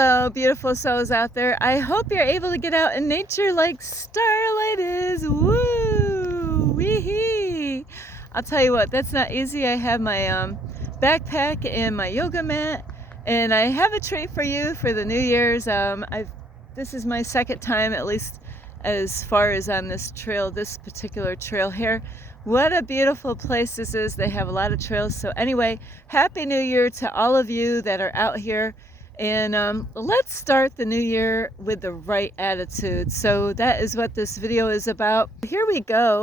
Hello, beautiful souls out there. I hope you're able to get out in nature like Starlight is. Woo! Wee-hee! I'll tell you what, that's not easy. I have my backpack and my yoga mat, and I have a treat for you for the New Year's. This is my second time, at least as far as on this trail, this particular trail here. What a beautiful place this is. They have a lot of trails. So anyway, Happy New Year to all of you that are out here. And let's start the new year with the right attitude. So that is what this video is about. Here we go.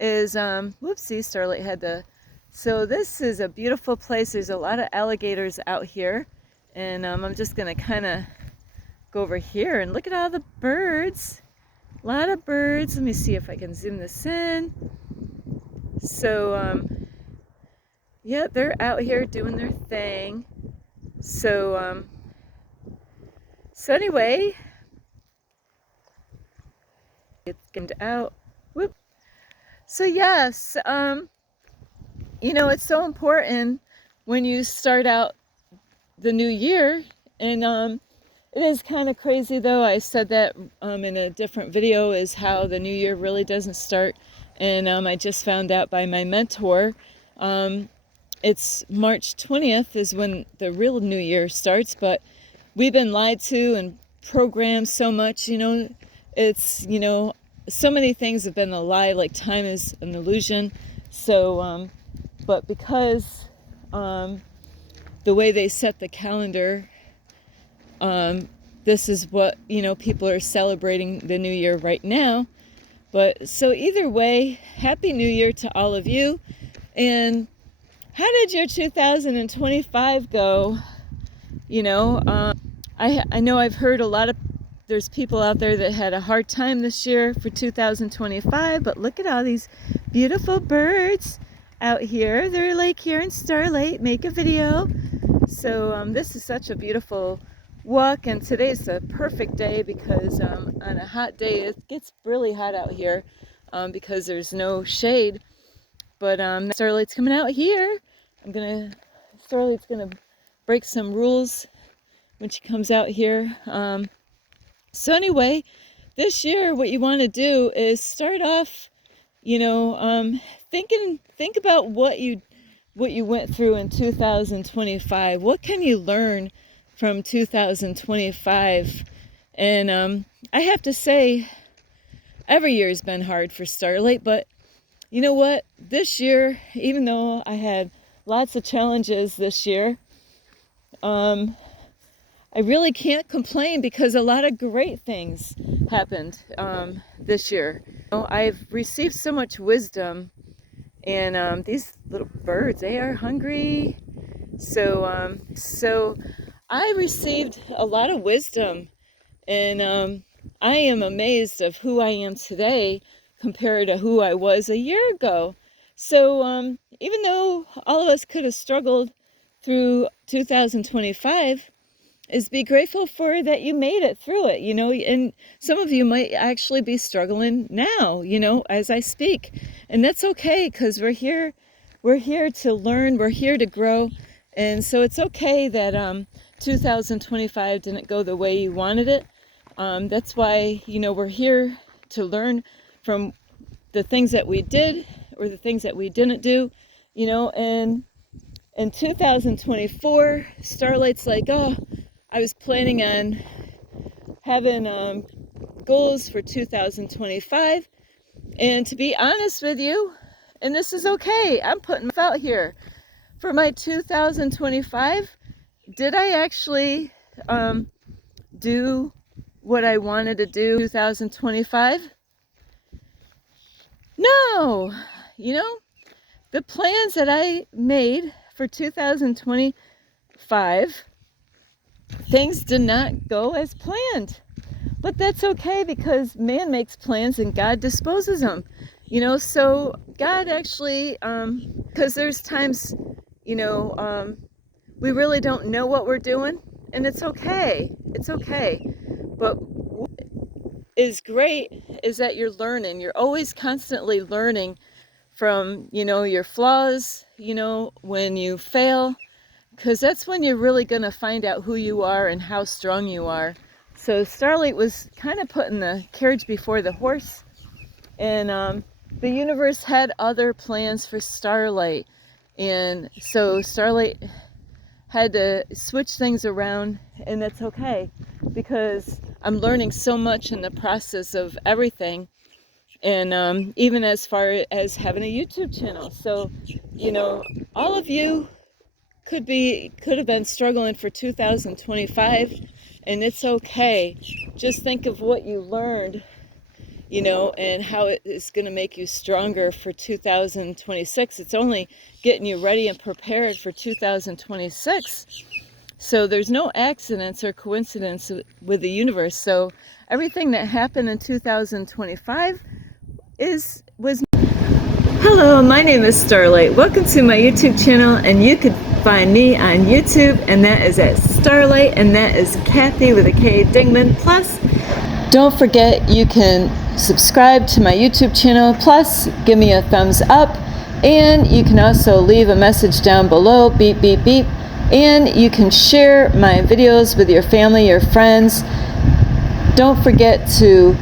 Whoopsie, Starlight had the... So this is a beautiful place. There's a lot of alligators out here. And I'm just going to kind of go over here and look at all the birds. A lot of birds. Let me see if I can zoom this in. So, yeah, they're out here doing their thing. So anyway, it's getting out. Whoop. So yes, you know, it's so important when you start out the new year, and it is kind of crazy though. I said that in a different video, is how the new year really doesn't start, and I just found out by my mentor. It's March 20th is when the real new year starts, but we've been lied to and programmed so much, you know. It's, you know, so many things have been a lie, like time is an illusion. So, but because the way they set the calendar, this is what, you know, people are celebrating the new year right now. But so either way, Happy New Year to all of you. And how did your 2025 go? You know, I know I've heard there's people out there that had a hard time this year for 2025, but look at all these beautiful birds out here. They're like here in Starlight, make a video. So this is such a beautiful walk, and today's the perfect day because on a hot day, it gets really hot out here because there's no shade. But Starlight's coming out here. Starlight's gonna break some rules when she comes out here. So anyway, this year what you want to do is start off, you know, think about what you went through in 2025. What can you learn from 2025? And I have to say, every year has been hard for Starlight, but you know what? This year, even though I had lots of challenges this year, I really can't complain because a lot of great things happened this year. You know, I've received so much wisdom, and these little birds, they are hungry. So, so I received a lot of wisdom, and I am amazed of who I am today compared to who I was a year ago. So even though all of us could have struggled through 2025, is be grateful for that you made it through it, you know. And some of you might actually be struggling now, you know, as I speak, and that's okay, because we're here to learn, we're here to grow. And so it's okay that 2025 didn't go the way you wanted it. That's why, you know, we're here to learn from the things that we did or the things that we didn't do, you know. And in 2024, Starlight's like, oh, I was planning on having goals for 2025. And to be honest with you, and this is okay, I'm putting myself out here. For my 2025, did I actually do what I wanted to do in 2025? No, you know, the plans that I made for 2025, things did not go as planned. But that's okay, because man makes plans and God disposes them, you know. So God actually, because there's times, you know, we really don't know what we're doing, and it's okay. It's okay. But what is great is that you're learning. You're always constantly learning from, you know, your flaws, you know, when you fail, because that's when you're really going to find out who you are and how strong you are. So Starlight was kind of putting the carriage before the horse, and the universe had other plans for Starlight, and so Starlight had to switch things around, and that's okay, because I'm learning so much in the process of everything, and even as far as having a YouTube channel. So, you know, all of you could have been struggling for 2025, and it's okay. Just think of what you learned, you know, and how it is going to make you stronger for 2026. It's only getting you ready and prepared for 2026. So there's no accidents or coincidence with the universe. So everything that happened in 2025 was. Hello, my name is Starlight. Welcome to my YouTube channel, and you can find me on YouTube, and that is at Starlight, and that is Kathy with a K Dingman. Plus, don't forget you can subscribe to my YouTube channel, plus give me a thumbs up, and you can also leave a message down below, beep beep beep, and you can share my videos with your family, your friends. Don't forget to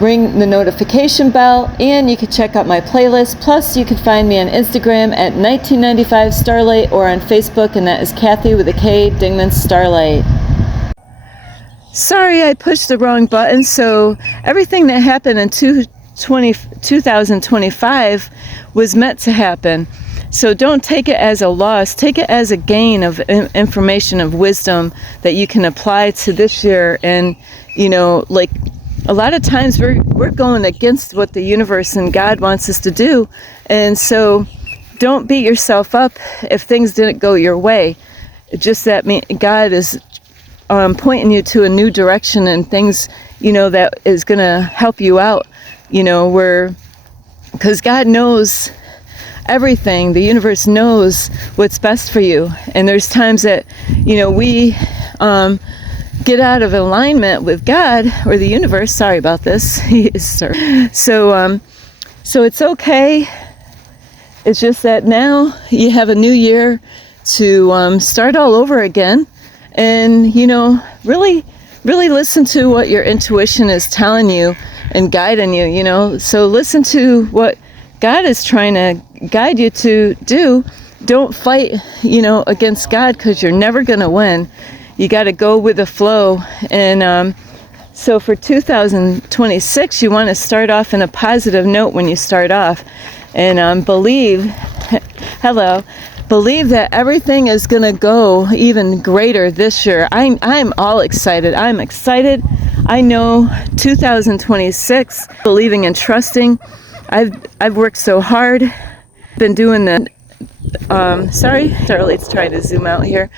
ring the notification bell, and you can check out my playlist. Plus, you can find me on Instagram at 1995 Starlight, or on Facebook, and that is Kathy with a K Dingman Starlight. Sorry, I pushed the wrong button. So everything that happened in 2025 was meant to happen. So don't take it as a loss. Take it as a gain of information, of wisdom that you can apply to this year. And, you know, like, a lot of times we're going against what the universe and God wants us to do. And so don't beat yourself up if things didn't go your way. It's just that God is pointing you to a new direction and things, you know, that is going to help you out, you know, because God knows everything. The universe knows what's best for you. And there's times that, you know, we get out of alignment with God or the universe. Sorry about this. So it's okay. It's just that now you have a new year to start all over again, and, you know, really listen to what your intuition is telling you and guiding you. You know, so listen to what God is trying to guide you to do. Don't fight, you know, against God, because you're never going to win. You got to go with the flow. And so for 2026, you want to start off in a positive note when you start off. And believe that everything is going to go even greater this year. I'm all excited. I'm excited. I know 2026, believing and trusting. I've worked so hard. Been doing the Starlight's trying to zoom out here.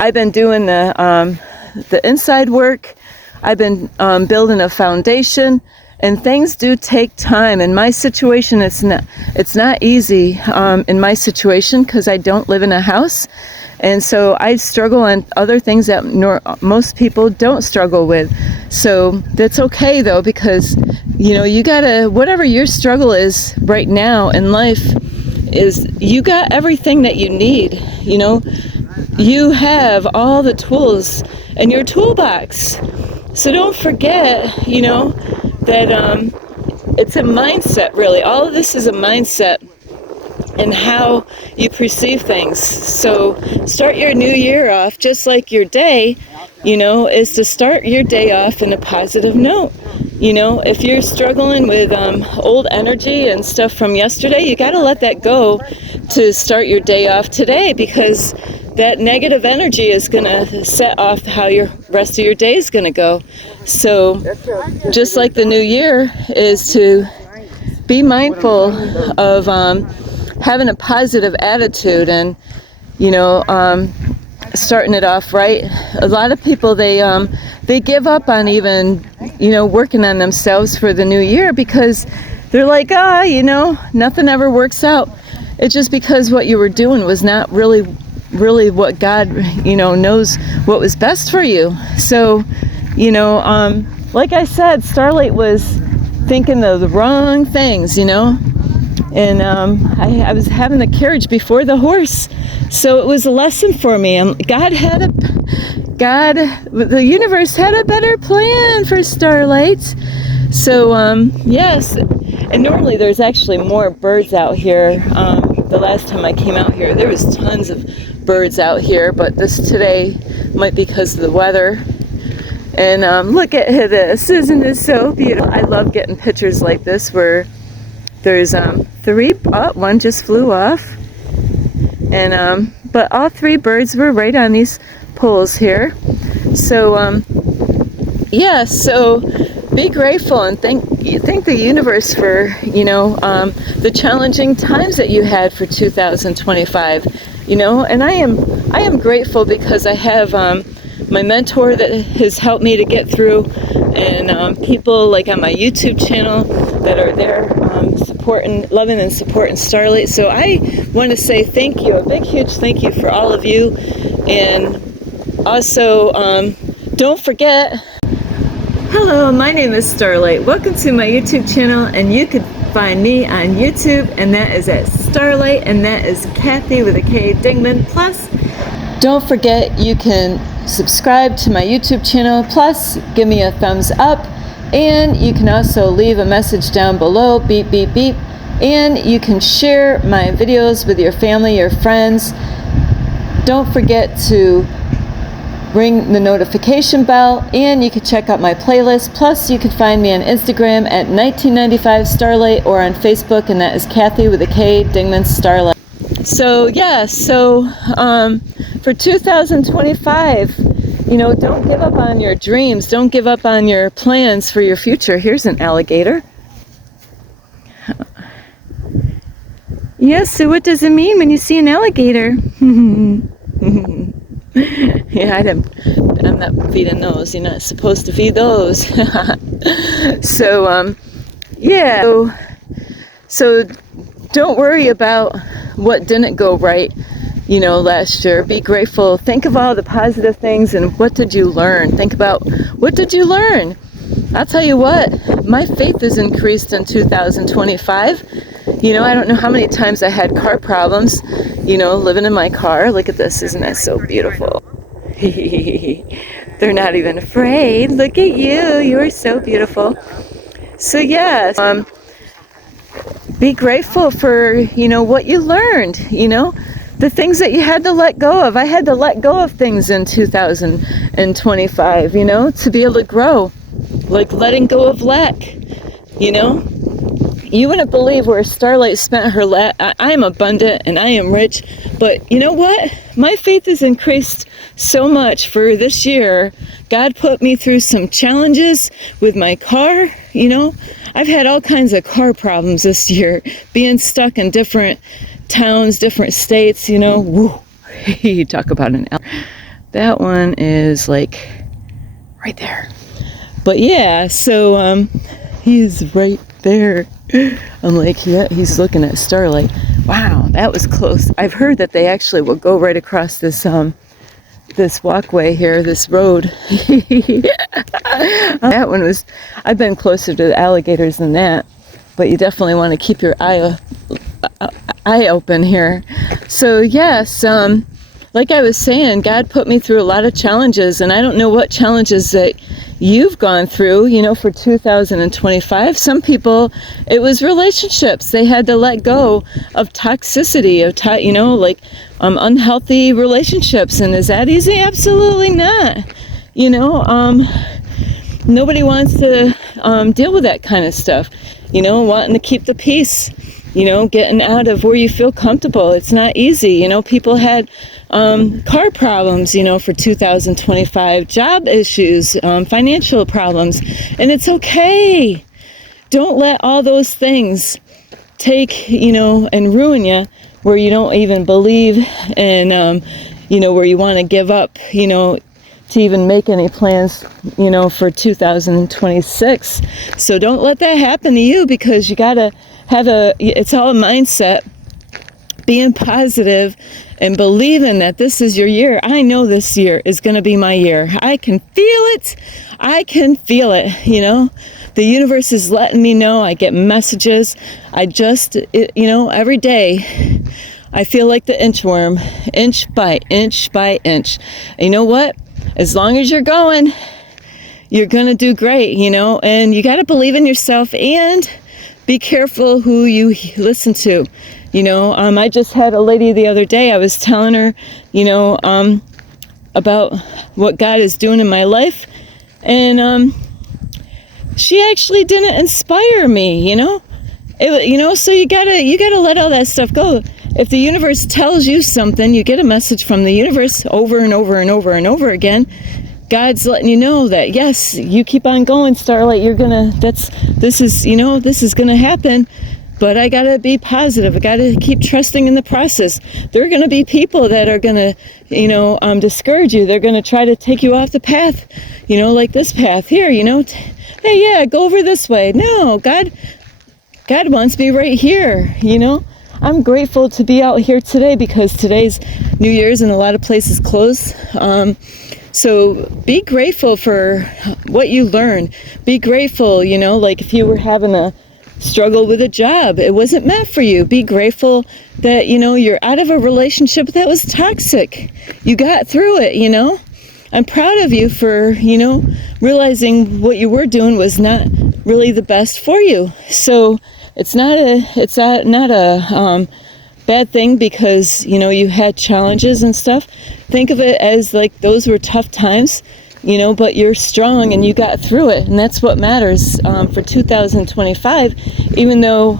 I've been doing the inside work. I've been building a foundation, and things do take time. In my situation, it's not easy in my situation, because I don't live in a house, and so I struggle on other things that most people don't struggle with. So that's okay though, because, you know, you gotta, whatever your struggle is right now in life, is you got everything that you need. You know, you have all the tools in your toolbox. So don't forget, you know, that it's a mindset, really. All of this is a mindset and how you perceive things. So start your new year off just like your day, you know, is to start your day off in a positive note. You know, if you're struggling with old energy and stuff from yesterday, you got to let that go to start your day off today, because that negative energy is going to set off how your rest of your day is going to go. So just like the new year is to be mindful of having a positive attitude, and, you know, starting it off right. A lot of people, they give up on even, you know, working on themselves for the new year, because they're like, you know, nothing ever works out. It's just because what you were doing was not really what God, you know, knows what was best for you. So, you know, like I said, Starlight was thinking of the wrong things, you know, And I was having the carriage before the horse, so it was a lesson for me. The universe had a better plan for Starlight. So yes, and normally there's actually more birds out here. The last time I came out here, there was tons of birds out here, but today might be because of the weather. And look at this, isn't this so beautiful? I love getting pictures like this where there's one just flew off, and but all three birds were right on these poles here. So yeah, so be grateful and thank the universe for the challenging times that you had for 2025. And I am grateful because I have my mentor that has helped me to get through, and people like on my YouTube channel that are there loving and supporting Starlight. So I want to say thank you, a big huge thank you for all of you. And also don't forget, hello, my name is Starlight. Welcome to my YouTube channel, and you can find me on YouTube, and that is at Starlight, and that is Kathy with a K Dingman. Plus, don't forget you can subscribe to my YouTube channel, plus give me a thumbs up, and you can also leave a message down below, beep beep beep, and you can share my videos with your family, your friends. Don't forget to ring the notification bell, and you can check out my playlist. Plus, you can find me on Instagram at 1995 Starlight, or on Facebook, and that is Kathy with a K Dingman Starlight. So yeah, for 2025, don't give up on your dreams. Don't give up on your plans for your future. Here's an alligator. Yes, so what does it mean when you see an alligator? Yeah, I'm not feeding those. You're not supposed to feed those. So, yeah. So don't worry about what didn't go right, last year. Be grateful. Think of all the positive things and what did you learn. Think about what did you learn. I'll tell you what, my faith has increased in 2025. I don't know how many times I had car problems, living in my car. Look at this, isn't that so beautiful? They're not even afraid. Look at you, you are so beautiful. So yes, be grateful for, what you learned, the things that you had to let go of. I had to let go of things in 2025, to be able to grow, like letting go of lack, You wouldn't believe where Starlight spent her I am abundant and I am rich, but you know what? My faith has increased so much for this year. God put me through some challenges with my car, I've had all kinds of car problems this year, being stuck in different towns, different states, Woo. You talk about an that one is like right there. But yeah, so he's right there. I'm like, yeah, he's looking at Starlight. Wow, that was close. I've heard that they actually will go right across this this walkway here, this road. That one was, I've been closer to the alligators than that, but you definitely want to keep your eye open here. So yes, like I was saying, God put me through a lot of challenges, and I don't know what challenges that you've gone through, for 2025. Some people, it was relationships. They had to let go of toxicity, of unhealthy relationships. And is that easy? Absolutely not. Nobody wants to deal with that kind of stuff. Wanting to keep the peace. Getting out of where you feel comfortable. It's not easy. People had car problems, for 2025, job issues, financial problems, and it's okay. Don't let all those things take, and ruin you where you don't even believe and, where you want to give up, to even make any plans, for 2026. So don't let that happen to you, because you got to it's all a mindset, being positive and believing that this is your year. I know this year is going to be my year. I can feel it. the universe is letting me know. I get messages. Every day I feel like the inchworm, inch by inch by inch. And you know what? As long as you're going, you're going to do great, and you got to believe in yourself and be careful who you listen to. I just had a lady the other day. I was telling her, about what God is doing in my life, and she actually didn't inspire me. So you gotta let all that stuff go. If the universe tells you something, you get a message from the universe over and over and over and over again. God's letting you know that, yes, you keep on going, Starlight. This is gonna happen. But I gotta be positive. I gotta keep trusting in the process. There are gonna be people that are gonna, discourage you. They're gonna try to take you off the path, like this path here. Hey, yeah, go over this way. No, God wants me right here. I'm grateful to be out here today because today's New Year's and a lot of places close. So be grateful for what you learn. Be grateful, like if you were having a struggle with a job, it wasn't meant for you. Be grateful that, you're out of a relationship that was toxic. You got through it, I'm proud of you for, realizing what you were doing was not really the best for you. So it's not a bad thing because, you had challenges and stuff. Think of it as like those were tough times, but you're strong and you got through it. And that's what matters for 2025, even though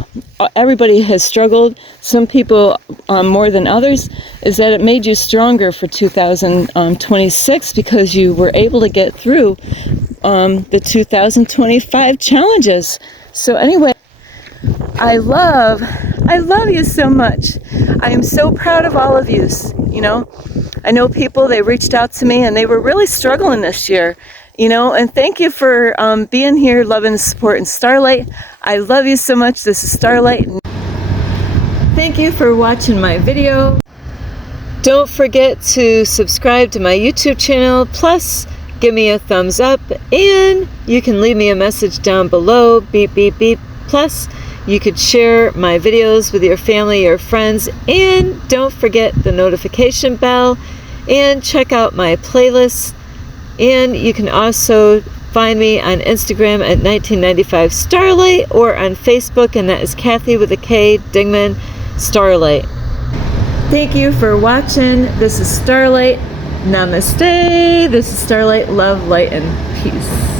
everybody has struggled, some people more than others, is that it made you stronger for 2026 because you were able to get through the 2025 challenges. So anyway, I love you so much. I am so proud of all of you. I know people, they reached out to me and they were really struggling this year, and thank you for being here, loving and supporting Starlight. I love you so much. This is Starlight. Thank you for watching my video. Don't forget to subscribe to my YouTube channel, plus give me a thumbs up, and you can leave me a message down below, beep, beep, beep. Plus, you could share my videos with your family or friends, and don't forget the notification bell, and check out my playlist. And you can also find me on Instagram at 1995 Starlight, or on Facebook, and that is Kathy with a K, Dingman Starlight. Thank you for watching. This is Starlight. Namaste. This is Starlight. Love, light, and peace.